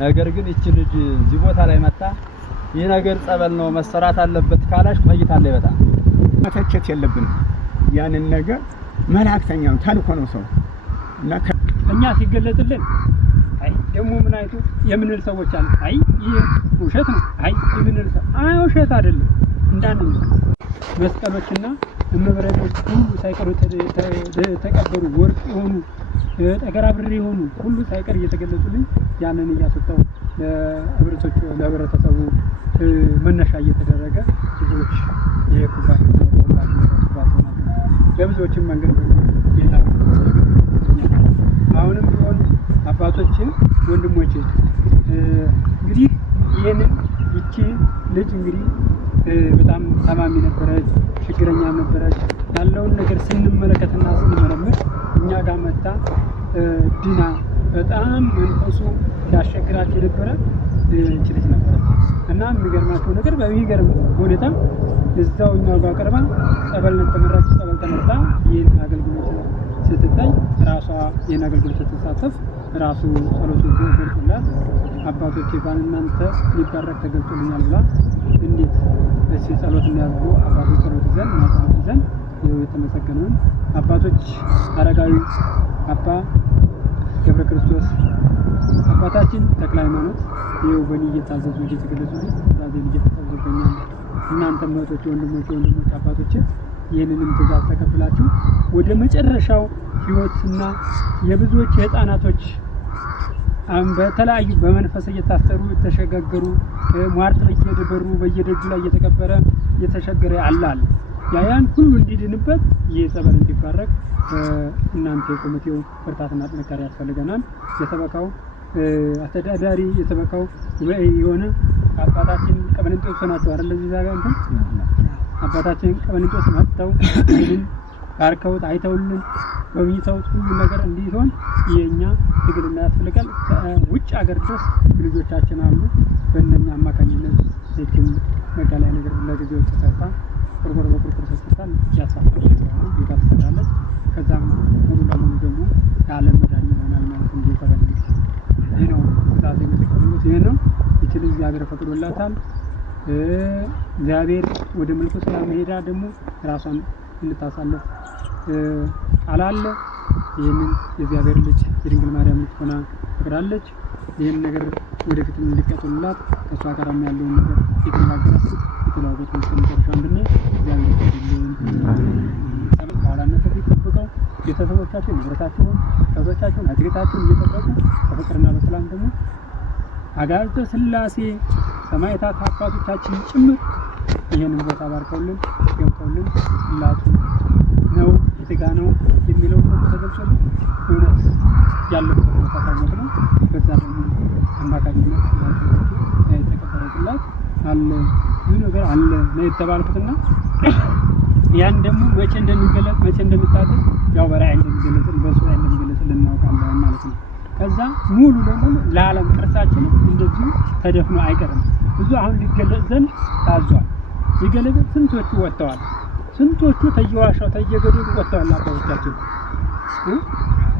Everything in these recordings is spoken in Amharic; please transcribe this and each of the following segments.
ነገር ግን እቺ ልጅ እዚህ ቦታ ላይ መጣ ይህ ነገር ጸበል ነው መሰራት አለበት ካላሽ ቆይታለች። በጣም መተቸት የለብንም። ያንን ነገር መላእክተኛው ታልኮ ነው ሰው እና እኛ ሲገለጥልን አይ ደግሞ ምን አይቱ የምንል ሰዎች አሉ። አይ ይሄ ውሸት ነው። አይ የምንል ሰው አይ ውሸት አይደለም እንዳንል መስቀሎችና እመብረቶች ሁሉ ሳይቀሩ ተቀበሩ ወርቅ የሆኑ ጠገራ ብር የሆኑ ሁሉ ሳይቀር እየተገለጹልኝ ያንን እያሰጠው ለህብረተሰቡ መነሻ እየተደረገ ብዙዎች የኩራት ለብዙዎችም መንገድ ጌታ አሁንም ቢሆን አባቶችን ወንድሞቼ እንግዲህ ይሄንን ይቺ ልጅ እንግዲህ በጣም ታማሚ ነበረች፣ ችግረኛ ነበረች። ያለውን ነገር ስንመለከትና ስንመረምር እኛ ጋር መጣ ዲና በጣም መንፈሱ ያሸግራች የነበረ እቺ ልጅ ነበረች እና የሚገርማቸው ነገር በሚገርም ሁኔታ እዛው እኛው ጋር ቀርባ ጸበል ተመራጭ ጸበል ተመርጣ ይሄን አገልግሎት ስትታይ ራሷ ይሄን አገልግሎት ስትሳተፍ ራሱ ጸሎቱ ገልጾላት አባቶቼ ባንናንተ ሊባረክ ተገልጾልኛል ብላ እንዴት እሺ ጸሎት የሚያዝሉ አባቶች ጸሎት ይዘን ማጽናት ይዘን ይኸው የተመሰገነውን አባቶች አረጋዊ አባ ገብረ ክርስቶስ አባታችን ተክለ ሃይማኖት ይኸው በእኔ እየታዘዙ እየተገለጹልኝ ዛዜን እየተጠበቀኛል። እናንተም እህቶቼ ወንድሞቼ አባቶቼ ይህንንም ትእዛዝ ተቀብላችሁ ወደ መጨረሻው ህይወትና የብዙዎች የህፃናቶች በተለያዩ በመንፈስ እየታሰሩ የተሸጋገሩ ሟርት በየደበሩ በየደጁ ላይ እየተቀበረ የተሸገረ አላል ያን ሁሉ እንዲድንበት ይህ ጸበል እንዲባረክ እናንተ የኮሚቴው ብርታትና ጥንካሬ ያስፈልገናል። የተበካው አስተዳዳሪ የተበካው የሆነ አባታችን ቀበሌንጦስ ናቸው አይደል? ለዚህ ዛጋ እንትን አባታችን ቀበሌንጦስ መጥተው ይህን ባርከውት አይተውልን በሚተውት ሁሉ ነገር እንዲሆን የኛ ትግልና ያስፈልጋል። ውጭ ሀገር ድረስ ልጆቻችን አሉ። በእነኛ አማካኝነት እቺም መጋላይ ነገር ለጊዜው ተሰርታ ቆርቆሮ በቁርጥር ተሰርታ ያሳፈረ ነው ይጋብዛለች። ከዛም ሙሉ ለሙሉ ደግሞ የዓለም መዳኛ ይሆናል ማለት ነው። ይተበልግ ይሄ ነው ዛሬ የተቀበሉት ይሄ ነው። እቺ ልጅ እግዚአብሔር ፈቅዶላታል። እግዚአብሔር ወደ መልኩ ስለመሄዳ ደግሞ ራሷን እንድታሳልፍ አላለ። ይሄንን የእግዚአብሔር ልጅ የድንግል ማርያም ልጅ ሆና ፈቅዳለች። ይሄን ነገር ወደፊት እንዲቀጥሉላት ከሷ ጋር ያለውን ነገር የተናገራችሁ የተላወቁት መስተንቀርሻ እንደነ እግዚአብሔር ይመስገን። ታላላቅ ተጠብቀው ቤተሰቦቻቸውን ንብረታቸውን ከብቶቻቸውን አድርጋቸውን እየጠበቁ በፍቅርና በሰላም ደግሞ አጋዕዝተ ሥላሴ ሰማዕታት አባቶቻችን ጭምር ይሄንን ቦታ ባርከውልን ገብተውልን ላቱ ነው የተጋ ነው የሚለው ተገልጾልን እውነት ያለው ቦታ ታውቆ ነው። በዛ ደግሞ አማካኝነት የተቀበረላት አለ ብዙ ነገር አለ ነው የተባልኩትና ያን ደግሞ መቼ እንደሚገለጥ መቼ እንደሚታደር ያው በራእይ እንደሚገለጥ በሱራ እንደሚገለጥ ልናውቃለን ማለት ነው። ከዛ ሙሉ ለሙሉ ለዓለም ቅርሳችን እንደዚሁ ተደፍኖ አይቀርም። ብዙ አሁን ሊገለጥ ዘንድ ታዟል። ይገለጥ ስንቶቹ ወጥተዋል። ስንቶቹ ተየዋሻው ተየገደሉ ወጥተዋል። አባቶቻችን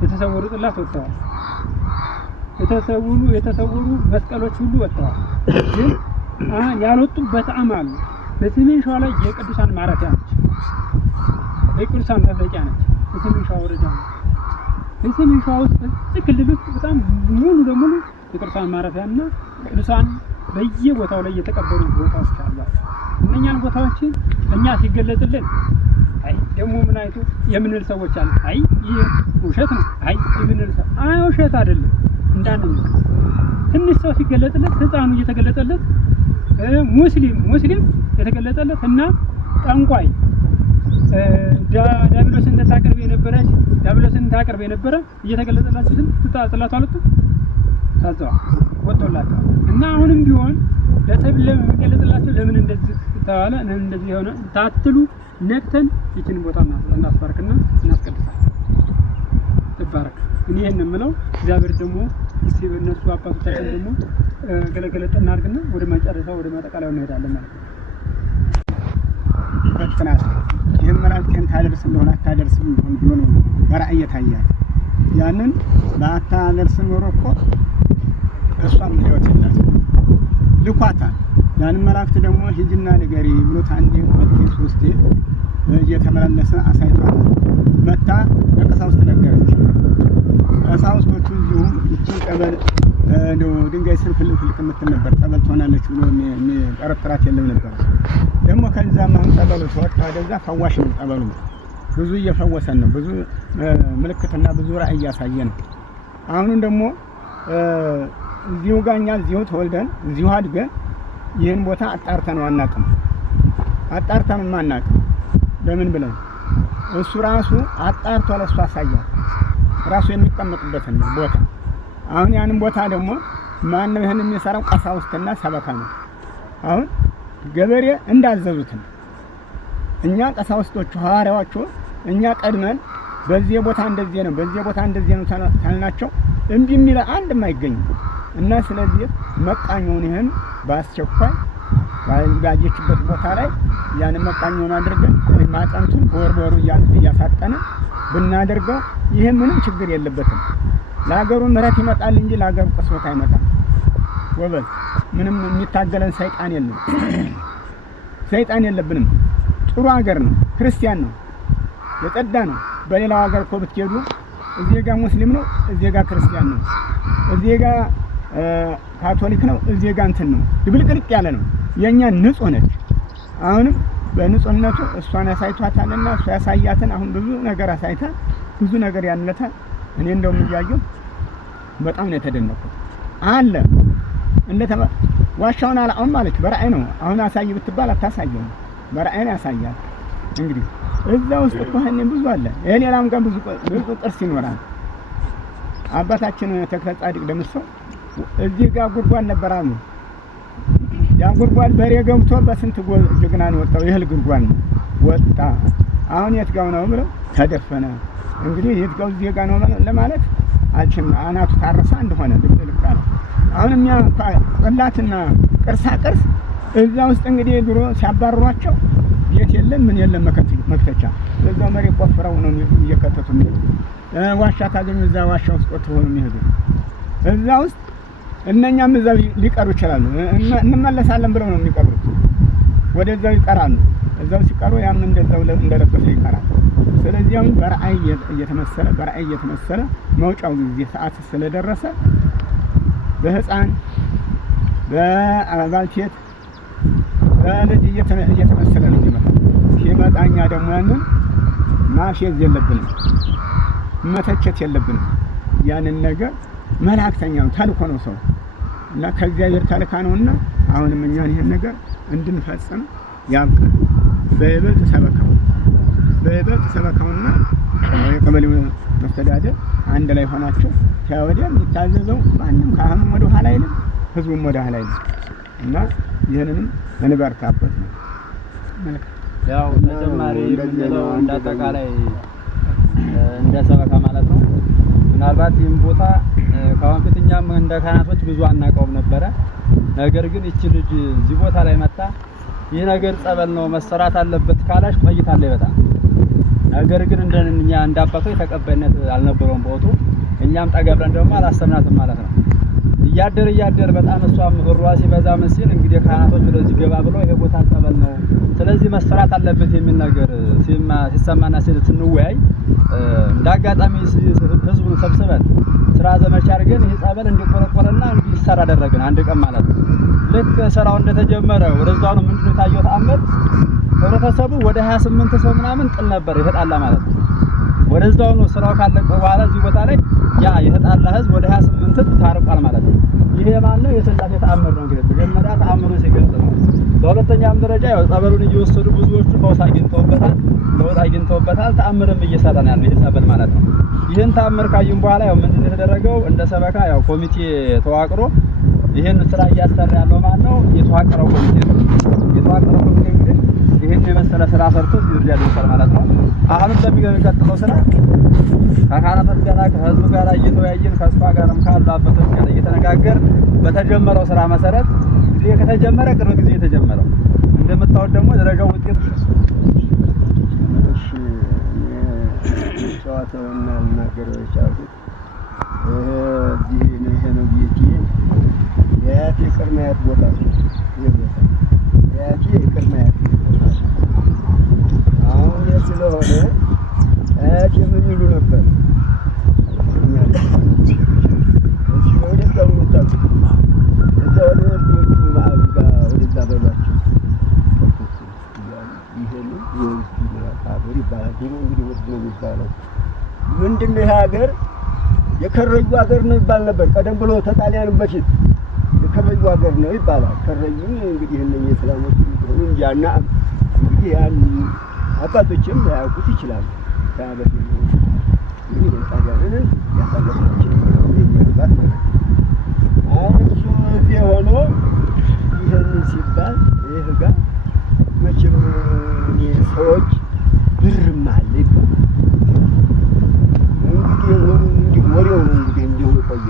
የተሰወሩ ጽላት ወጥተዋል። የተሰወሩ መስቀሎች ሁሉ ወጥተዋል። ግን ያልወጡበት አማሉ በሰሜን ሸዋ ላይ የቅዱሳን ማረፊያ ነች። የቅዱሳን መፍለቂያ ነች። በሰሜን ሸዋ ወረዳ ነው። በሰሜን ሸዋ ውስጥ ክልል ውስጥ በጣም ሙሉ ለሙሉ የቅዱሳን ማረፊያና ቅዱሳን በየቦታው ላይ የተቀበሩ ቦታዎች አሉ። እነኛን ቦታዎች እኛ ሲገለጥልን አይ ደግሞ ምን አይቱ የምንል ሰዎች አሉ። አይ ይሄ ውሸት ነው። አይ የምንል ሰው አይ ውሸት አይደለም እንዳንል ትንሽ ሰው ሲገለጥለት ህፃኑ እየተገለጠለት ሙስሊም የተገለጠለት እና ጠንቋይ ዲያብሎስን ታቀርብ የነበረ እየተገለጠላችሁ ትጣጥላቱ አለቱ ታዛው ወጥቶላችሁ እና አሁንም ቢሆን ለተብለም የሚገለጥላችሁ ለምን እንደዚህ ተባለ ለምን እንደዚህ ሆነ ታትሉ ነክተን ይችን ቦታ እናስባርክና እናስቀድሳለን። ተባረክ። እኔ ይሄን የምለው እግዚአብሔር ደግሞ እስቲ በእነሱ አባቶቻችን ደግሞ ገለገለጥ እናርግና ወደ መጨረሻው ወደ ማጠቃለያው እንሄዳለን ማለት ነው። በጥናት የመራንቴን ታደርስ እንደሆነ አታደርስም ብሎ ነው በራእይ ታያል። ያንን ባታደርስ ኖሮ እኮ እሷም ልኳታል። ያን መላእክት ደግሞ ሂጂና ንገሪ ብሎት አንዴ ሁለቴ ሶስቴ እየተመላለሰ አሳይቷል። መታ ለቀሳውስት ነገረች። ቀሳውስቶቹ እዚሁ ይቺን ጠበል ድንጋይ ስር ፍልፍል የምትል ነበር ጠበል ትሆናለች ብሎ የሚጠረጥራት የለም ነበር። ደግሞ ከዛም አሁን ጠበሉ ተወጣ ወደዛ ፈዋሽ ነው ጠበሉ ብዙ እየፈወሰን ነው። ብዙ ምልክትና ብዙ ራእይ እያሳየ ነው። አሁንም ደግሞ እዚሁ ጋር እኛ እዚሁ ተወልደን እዚሁ አድገን ይህን ቦታ አጣርተን አናውቅም። አጣርተን አናውቅም። ለምን ብለን እሱ ራሱ አጣርቶ ለእሱ አሳያል። ራሱ የሚቀመጥበትን ቦታ አሁን ያንን ቦታ ደግሞ ማን ነው ይሄን የሚሰራው? ቀሳውስትና ሰበካ ነው። አሁን ገበሬ እንዳዘዙት ነው። እኛ ቀሳውስቶቹ ሐዋርያዎቹ እኛ ቀድመን በዚህ ቦታ እንደዚህ ነው በዚህ ቦታ እንደዚህ ነው ታልናቸው እምቢ የሚል አንድም አይገኝም። እና ስለዚህ መቃኞውን ይሄን በአስቸኳይ ባየችበት ቦታ ላይ ያን መቃኞውን አድርገን ማጠንቱን በወርበሩ እያሳጠነ ብናደርገው ይሄ ምንም ችግር የለበትም። ለሀገሩ ምሕረት ይመጣል እንጂ ለሀገሩ ቅስወት አይመጣም። ወበል ምንም የሚታገለን ሰይጣን የለም። ሰይጣን የለብንም። ጥሩ ሀገር ነው። ክርስቲያን ነው። የጸዳ ነው። በሌላው ሀገር እኮ ብትሄዱ እዚህ ጋር ሙስሊም ነው፣ እዚህ ጋር ክርስቲያን ነው፣ እዚህ ጋር ካቶሊክ ነው፣ እዚህ ጋር እንትን ነው። ድብልቅልቅ ያለ ነው። የኛ ንጹህ ነች። አሁንም በንጹህነቱ እሷን ያሳይቷታልና እሷ ያሳያትን አሁን ብዙ ነገር አሳይታ ብዙ ነገር ያለታ እኔ እንደውም እያየሁ በጣም ነው የተደነኩት። አለ ዋሻውን አላውም ማለት በራእይ ነው። አሁን አሳይ ብትባል አታሳየው። በራእይ ያሳያል። እንግዲህ እዛ ውስጥ እኮ ብዙ አለ። ሌላም ጋር ብዙ ቅርስ ይኖራል። አባታችን ተክለ ጻድቅ ደምሰው እዚህ ጋር ጉድጓድ ነበር አሉ። ያ ጉድጓድ በሬ ገብቶ በስንት ጀግና ነው ወጣው። ይሄል ጉድጓድ ነው ወጣ። አሁን የት ጋር ነው ብለው ተደፈነ። እንግዲህ የት ጋር እዚህ ጋር ነው ለማለት አልችም። አናቱ ታረሳ እንደሆነ ድብልቅ አለ። አሁንም ያ ጽላትና ቅርሳ ቅርስ እዛ ውስጥ እንግዲህ ድሮ ሲያባርሯቸው የት የለም ምን የለም መክተቻ እዛው መሬት ቆፍረው ነው እየከተቱ የሚሄዱ። ዋሻ ታገኙ እዛ ዋሻ ውስጥ ቆጥተው ነው የሚሄዱ። እዛ ውስጥ እነኛም እዛው ሊቀሩ ይችላሉ። እንመለሳለን ብለው ነው የሚቀሩት። ወደዛው ይቀራሉ። እዛው ሲቀሩ ያም እንደዛው እንደለበሰ ይቀራል። ስለዚህ አሁን በራእይ እየተመሰለ መውጫው ጊዜ ሰዓት ስለደረሰ በህፃን በባልቴት በልጅ እየተመሰለ ነው የሚመጣው። ሲመጣኛ ደግሞ ያንን ማፌዝ የለብንም፣ መተቸት የለብንም። ያንን ነገር መላእክተኛው ተልኮ ነው ሰው እና ከእግዚአብሔር ተልካ ነውና አሁንም እኛን ይሄን ነገር እንድንፈጽም ያብቃን። በይበልጥ ሰበካውና የቀበሌው መስተዳደር አንድ ላይ ሆናችሁ ከወዲያ የሚታዘዘው ማንም ካህኑም ወደ ኋላ አይልም፣ ህዝቡም ወደ ኋላ አይልም እና ይሄንንም እንበርታበት ነው። ያው ተጨማሪ የምንለው እንዳጠቃላይ እንደ ሰበካ ማለት ነው። ምናልባት ይህን ቦታ ከአሁን ፊት እኛም እንደ ካህናቶች ብዙ አናውቀውም ነበረ። ነገር ግን እቺ ልጅ እዚህ ቦታ ላይ መጣ ይህ ነገር ጸበል ነው መሰራት አለበት ካላሽ ቆይታለች በጣም። ነገር ግን እንደኛ እንዳባቶች ተቀባይነት አልነበረውም ቦቱ። እኛም ጠገብረን ደግሞ አላሰብናትም ማለት ነው። እያደር በጣም እሷም ብሯ ሲበዛ ምን ሲል እንግዲህ ካህናቶች ወደዚህ ገባ ብለው ይሄ ቦታ ጸበል ነው ስለዚህ መሰራት አለበት የሚል ነገር ሲሰማና ስንወያይ እንዳጋጣሚ ህዝቡን ሰብስበን ስራ ዘመቻ አድርገን ይሄ ጸበል እንዲቆረቆረና እንዲሰራ አደረግን። አንድ ቀን ማለት ነው። ልክ ስራው እንደተጀመረ ወደዛው ነው ምንድነው የታየው ተአምር። ህብረተሰቡ ወደ 28 ሰው ምናምን ጥል ነበር የተጣላ ማለት ነው። ወደዛው ነው ስራው ካለቀ በኋላ እዚህ ቦታ ላይ ያ የተጣላ ህዝብ ወደ 28 ህዝብ ታርቋል ማለት ነው። ይሄ ማለት የሥላሴ ተአምር ነው። እንግዲህ በመጀመሪያ ተአምሩን ሲገልጽ ነው። በሁለተኛም ደረጃ ያው ጸበሉን እየወሰዱ ብዙዎቹ ፈውስ አግኝተውበታል፣ ለውጥ አግኝተውበታል። ተአምርም እየሰራን ያለው ይሄ ጸበል ማለት ነው። ይሄን ተአምር ካዩን በኋላ ያው ምንድነው የተደረገው? እንደ ሰበካ ያው ኮሚቴ ተዋቅሮ ይሄን ስራ እያሰራ ያለው ማለት ነው የተዋቀረው ኮሚቴ ነው። የተዋቀረው ኮሚቴ እንግዲህ ይሄን የመሰለ ስራ ሰርቶ ይርዳ ይደርሳል ማለት ነው። አሁንም በሚቀጥለው ስራ ከካህናቶች ጋር ከህዝቡ ጋር እየተወያየን ከእሷ ጋርም ካሉ አባቶች ጋር እየተነጋገር በተጀመረው ስራ መሰረት ይሄ ከተጀመረ ቅርብ ጊዜ የተጀመረው እንደምታወቅ ደግሞ ደረጃው ውጤት ጨዋታውና ልናገረው የቻልኩት ይሄ ነው ቤቴ የአያቴ ቅድመ አያት ቦታ ነው። የአያቴ የቅድመ አያት ቦታ አሁን ስለሆነ አያቴ ምን ይሉ ነበር? እዚህ ወደዛ ወጣቱ እዛ ወደ ማዕጋ ወደዛ በሏቸው ይሄን ሀገር ይባላል። ድሮ እንግዲህ ወድ ነው የሚባለው። ምንድን ነው ይሄ ሀገር? የከረዩ ሀገር ነው ይባል ነበር። ቀደም ብሎ ተጣሊያንም በፊት የከረዩ ሀገር ነው ይባላል። ከረዩ እንግዲህ እነኚህ እስላሞች ነው እንጃና እንግዲህ ያን አባቶችም ያውቁት ይችላሉ። ታበት ነው እንግዲህ ታዲያንን ያሳለፈች የሚያባት ነው። አሁን እሱ እዚህ ሆኖ ይሄን ሲባል ይሄ ጋር መቼም ሰዎች ብርም አለ ይባላል። እንግዲህ ወሬው ነው እንግዲህ እንዲሁ የቆየ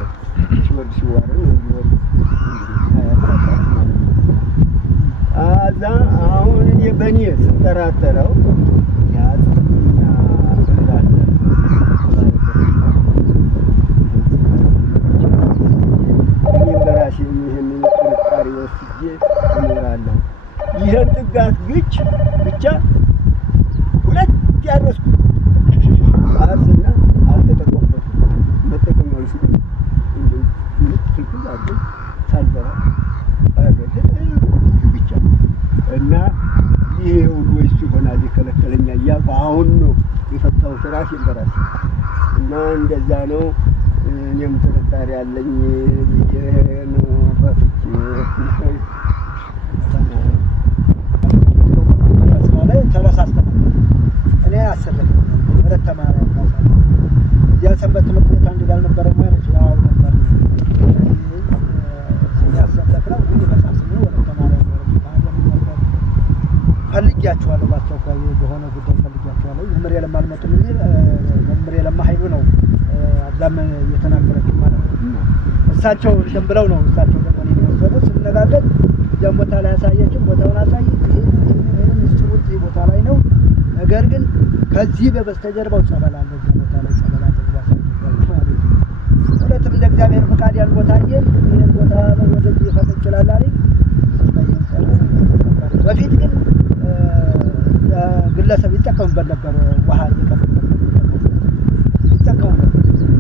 ሲወርድ ሲዋረድ እንዲወርድ አዛ አሁን እኔ በእኔ ስጠራጠረው ያጽና እንዳለ እኔ በራሴ ይሄንን ጥርጣሬ ወስጄ እኖራለሁ። ይሄን ጥጋት ግጭ ብቻ ሁለት ያደረስኩ አርስና አልተጠቀምኩት መጠቀም ነው ሲል እንዴ ትክክል አይደል ሳልበራ አይደል ብቻ እና ይሄ ሁሉ እሱ ይሆናል ይከለከለኛ እያልኩ አሁን ነው የፈታሁት ራሴን በራሴ እና እንደዛ ነው። እኔም ጥርጣሬ አለኝ ነው ባፍቼ ተረሳስተናል። እኔ አሰለኝ ወለተ ማርያም ካሳለ የሰንበት ትምህርት ቤት አንድ ጋር ነበር ማለት ነው። አዎ ነበር ሲያሰለፍ ነው እንግዲህ በጣም ስሙ ወለተ ማርያም ነበር። ፈልጊያቸዋለሁ ባስቸኳይ በሆነ ጉዳይ ፈልጊያቸዋለሁ። መምሬ ለማልመጡ ምን መምሬ ለማይሉ ነው አዳም እየተናገረችው ማለት ነው። እሳቸው እንደም ብለው ነው እሳቸው ደግሞ እኔ ወሰደ ስንነጋገር እዚያም ቦታ ላይ ያሳየችው ቦታውን አሳይ ይሄንን ምስጢሩት ቦታ ላይ ነው። ነገር ግን ከዚህ በበስተጀርባው ጸበል አለ። እዚህ ቦታ ላይ ጸበል አለ ማለት ነው። ሁለቱም እንደ እግዚአብሔር ፈቃድ ያን ቦታ አየን። ይሄን ቦታ ወደዚህ ይፈቅድ ይችላል አይደል? በፊት ግን ግለሰብ ይጠቀሙበት ነበር። ውሃ ይጠቀሙ ነበር።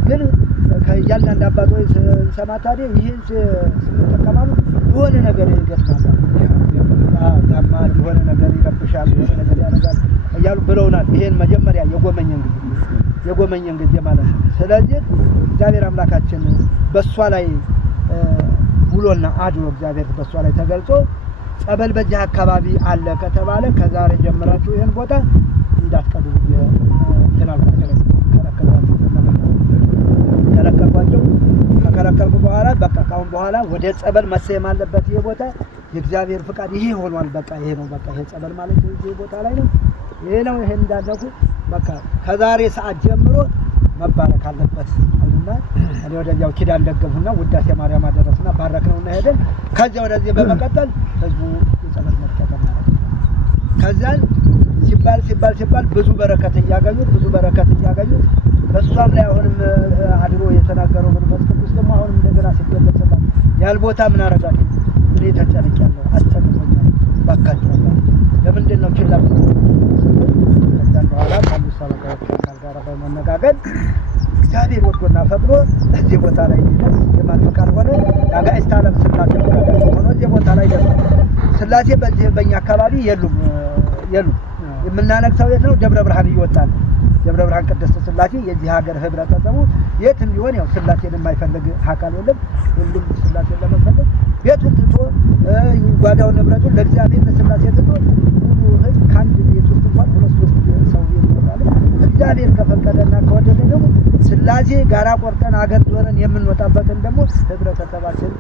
ግን ከእያንዳንዱ አባቶች ስንሰማ ታዲያ ይህን ስንጠቀማሉ የሆነ ነገር ይገጥማል፣ ያማል፣ የሆነ ነገር ይረብሻል፣ የሆነ ነገር ያደርጋል እያሉ ብለውናል። ይሄን መጀመሪያ የጎመኘን ጊዜ ማለት ነው። ስለዚህ እግዚአብሔር አምላካችን በእሷ ላይ ውሎና አድሮ እግዚአብሔር በእሷ ላይ ተገልጾ ጸበል በዚህ አካባቢ አለ ከተባለ ከዛሬ ጀምራችሁ ይሄን ቦታ እንዳትቀዱ ከለከልኳቸው። ከከለከልኩ በኋላ በቃ ካሁን በኋላ ወደ ጸበል መሰየም አለበት ይሄ ቦታ የእግዚአብሔር ፍቃድ ይሄ ሆኗል። በቃ ይሄ ነው በቃ ይሄ ጸበል ማለት ይሄ ቦታ ላይ ነው። ይሄ ነው ይሄን እንዳደረኩ በቃ ከዛሬ ሰዓት ጀምሮ መባረክ አለበት አሉና እኔ ወደዚያው ኪዳን ደገምሁና ውዳሴ ማርያም አደረስና ባረክነውና ሄደን ከዚያ ወደዚህ በመቀጠል ህዝቡ የጸበል መጠቀም ማለት ነው። ከዛን ሲባል ብዙ በረከት እያገኙት በሷም ላይ አሁንም አድሮ የተናገረው መንፈስ ቅዱስ ደግሞ አሁንም እንደገና ሲገለጽላት ያል ቦታ ምን አረጋችሁ? እኔ ተጨንቄያለሁ፣ አስጨንቆኛል፣ ባካችሁ ለምንድን ነው ችላ ከዛን በኋላ ካሉ ሰባካዎች ጋር በመነጋገር እግዚአብሔር ወዶና ፈቅዶ እዚህ ቦታ ላይ እንዲደርስ የማን ፈቃድ ሆነ? የአጋዕዝተ ዓለም ሥላሴ ፈቃድ ሆኖ እዚህ ቦታ ላይ ደርሷል። ሥላሴ በዚህ በእኛ አካባቢ የሉም። የምናነግሰው የት ነው? ደብረ ብርሃን እየወጣን ደብረ ብርሃን ቅድስት ሥላሴ የዚህ ሀገር ህብረተሰቡ የትም ቢሆን ያው ሥላሴን የማይፈልግ አካል የለም። ሁሉም ሥላሴን ለመፈለግ ቤቱን ትቶ ጓዳውን ንብረቱን ለእግዚአብሔር ለሥላሴ ትቶ ሁሉ ህዝብ ከአንድ ቤት ውስጥ እንኳን ሁለት ሶስት ሰው ይኖራል። እግዚአብሔር ከፈቀደና ከወደደ ደግሞ ሥላሴ ጋራ ቆርጠን አገር ዞረን የምንወጣበትን ደግሞ ህብረተሰባችን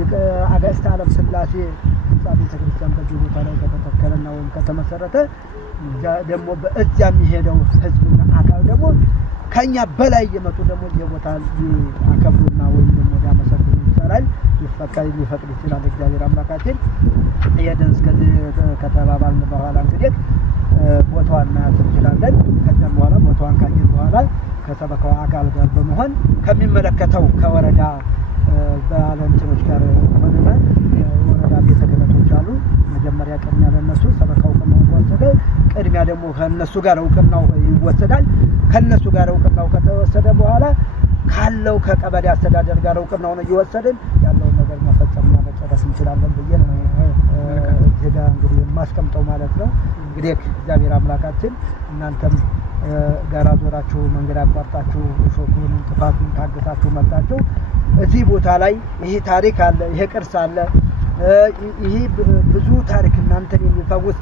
የአጋዕዝተ ዓለም ሥላሴ ህንጻ ቤተክርስቲያን በዚህ ቦታ ላይ ከተተከለና ወይም ከተመሰረተ ደግሞ በእዚያ የሚሄደው ህዝብና አካል ደግሞ ከኛ በላይ እየመጡ ደግሞ የቦታ ሊያከብሩና ወይም ደግሞ ሊያመሰግኑ ይችላል። ሊፈቅድ ይችላል እግዚአብሔር አምላካችን። ይሄን እስከዚህ ከተባባልን በኋላ እንግዲህ ቦታዋን ማየት እንችላለን። ከዚያም በኋላ ቦታዋን ካየን በኋላ ከሰበካው አካል ጋር በመሆን ከሚመለከተው ከወረዳ ባለንትኖች ጋር ሆነና ደግሞ ከነሱ ጋር እውቅናው ይወሰዳል። ከነሱ ጋር እውቅናው ከተወሰደ በኋላ ካለው ከቀበሌ አስተዳደር ጋር እውቅናውን እየወሰድን ያለውን ነገር መፈጸምና መጨረስ እንችላለን ብዬ ነው እዚህ ጋር እንግዲህ የማስቀምጠው ማለት ነው። እንግዲህ እግዚአብሔር አምላካችን እናንተም ጋራ ዞራችሁ መንገድ አቋርጣችሁ ሾኩን እንቅፋቱን ታገሳችሁ መጣችሁ እዚህ ቦታ ላይ ይሄ ታሪክ አለ፣ ይሄ ቅርስ አለ፣ ይሄ ብዙ ታሪክ እናንተን የሚፈውስ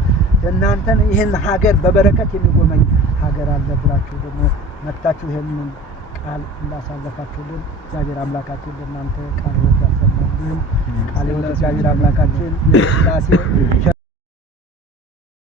እናንተን ይሄን ሀገር በበረከት የሚጎመኝ ሀገር አለ ብላችሁ ደግሞ መጣችሁ ይሄንን ቃል እንዳሳለፋችሁልን እግዚአብሔር አምላካችን ለእናንተ ቃል ሕይወት ያሰማልን። ቃል ሕይወት እግዚአብሔር አምላካችን የሥላሴ